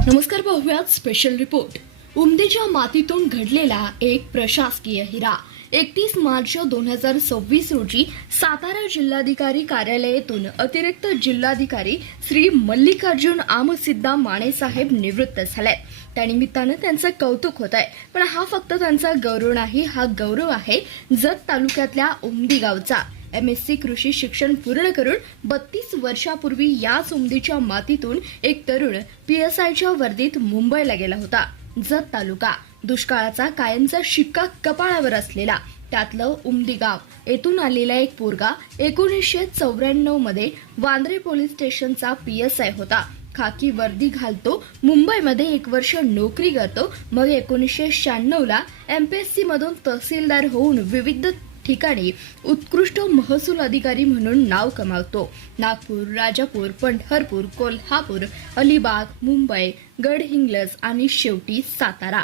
नमस्कार, पाहूयात special report. उमदीच्या मातीतून घडलेला एक प्रशासकीय हिरा. 31 मार्च 2026 रोजी सातारा जिल्हाधिकारी कार्यालयातून अतिरिक्त जिल्हाधिकारी श्री मल्लिकार्जुन आमसिद्धा माने साहेब निवृत्त झाले. त्यानिमित्तानं त्यांचं कौतुक होत आहे. पण हा फक्त त्यांचा गौरव नाही, हा गौरव आहे जत तालुक्यातल्या उमदी गावचा. MSc कृषी शिक्षण पूर्ण करून 32 वर्षापूर्वी याच उमदीच्या मातीतून एक तरुण PSIच्या वर्दीत मुंबईला गेला होता. जत तालुका दुष्काळाचा कायमचा शिक्का कपाळावर असलेला, त्यातलं उमदी गाव. येथून आलेला एक पोरगा 1994 मध्ये वांद्रे पोलीस स्टेशनचा PSI होता. खाकी वर्दी घालतो, मुंबईमध्ये 1 वर्ष नोकरी करतो. मग 1996 ला MPSC मधून तहसीलदार होऊन विविध ठिकाणी उत्कृष्ट महसूल अधिकारी म्हणून नाव कमावतो. नागपूर, राजापूर, पंढरपूर, कोल्हापूर, अलिबाग, मुंबई, गडहिंग्लज आणि शेवटी सातारा.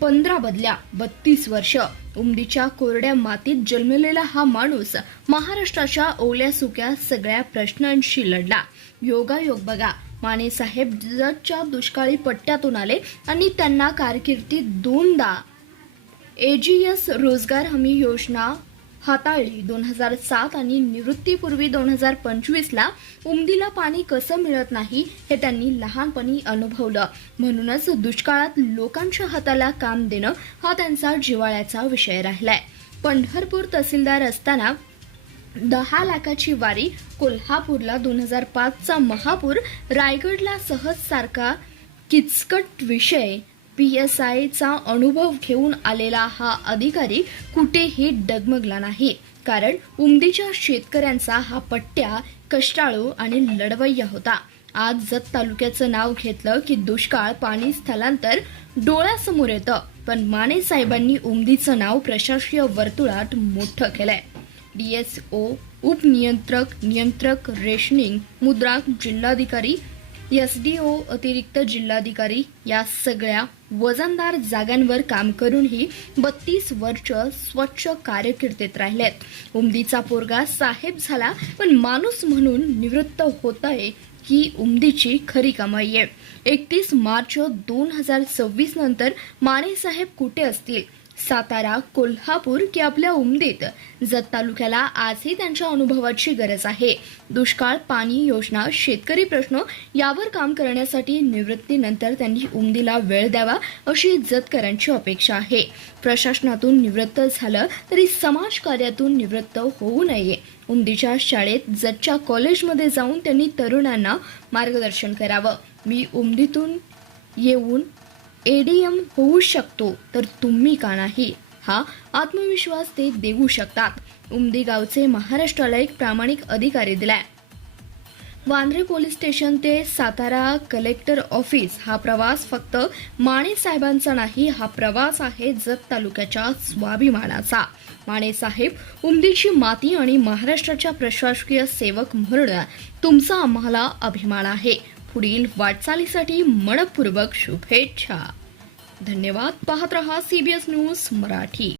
15 बदल्या, 32 वर्ष. उमदीच्या कोरड्या मातीत जन्मलेला हा माणूस महाराष्ट्राच्या ओल्या सुक्या सगळ्या प्रश्नांशी लढला. योगायोग बघा, माने साहेब जतच्या दुष्काळी पट्ट्यातून आले आणि त्यांना कारकिर्दीत 2दा AGS रोजगार हमी योजना हाताळली. 2007 आणि निवृत्तीपूर्वी 2025 ला उमदीला पाणी कसं मिळत नाही हे त्यांनी लहानपणी अनुभवलं. म्हणूनच दुष्काळात लोकांच्या हाताला काम देणं हा त्यांचा जिव्हाळ्याचा विषय राहिलाय. पंढरपूर तहसीलदार असताना 10 लाखाची वारी, कोल्हापूरला 2005 चा महापूर, रायगडला सहज सारखा किचकट विषय. PSIचा अनुभव घेऊन आलेला हा अधिकारी कुठेही डगमगला नाही, कारण उमदीच्या शेतकऱ्यांचा हा पट्ट्या कष्टाळू आणि लढवय्या होता. आज जत तालुक्याचं नाव घेतलं की दुष्काळ, पाणी, स्थलांतर डोळ्यासमोर येतं. पण माने साहेबांनी उमदीचं नाव प्रशासकीय वर्तुळात मोठं केलंय. DSO, उपनियंत्रक, नियंत्रक, रेशनिंग, मुद्रांक, जिल्हाधिकारी, SDO, अतिरिक्त जिल्हाधिकारी या सगळ्या वजनदार जागांवर काम करूनही 32 वर्ष स्वच्छ कारकिर्दीत राहिलेत. उमदीचा पोरगा साहेब झाला, पण माणूस म्हणून निवृत्त होतंय ही उमदीची खरी कमाई आहे. 31 मार्च 2026 नंतर माने साहेब कुठे असतील? सातारा, कोल्हापूर की आपल्या उमदीत? जत तालुक्याला आजही त्यांच्या अनुभवाची गरज आहे. दुष्काळ, पाणी योजना, शेतकरी प्रश्न यावर काम करण्यासाठी निवृत्तीनंतर त्यांनी उमदीला वेळ द्यावा अशी जतकरांची अपेक्षा आहे. प्रशासनातून निवृत्त झालं तरी समाजकार्यातून निवृत्त होऊ नये. उमदीच्या शाळेत, जतच्या कॉलेजमध्ये जाऊन त्यांनी तरुणांना मार्गदर्शन करावं. मी उमदीतून येऊन ADM होऊ शकतो, तर तुम्ही का नाही? हा आत्मविश्वास ते देऊ शकतात. उमदी गावचे महाराष्ट्राला एक प्रामाणिक अधिकारी दिलाय. वांद्रे पोलीस स्टेशन ते सातारा कलेक्टर ऑफिस हा प्रवास फक्त माने साहेबांचा नाही, हा प्रवास आहे जत तालुक्याच्या स्वाभिमानाचा. माने साहेब, उमदीची माती आणि महाराष्ट्राच्या प्रशासकीय सेवक म्हणून तुमचा आम्हाला अभिमान आहे. पुढील वाटचालीसाठी मनपूर्वक शुभेच्छा. धन्यवाद. पाहत रहा CBS न्यूज मराठी.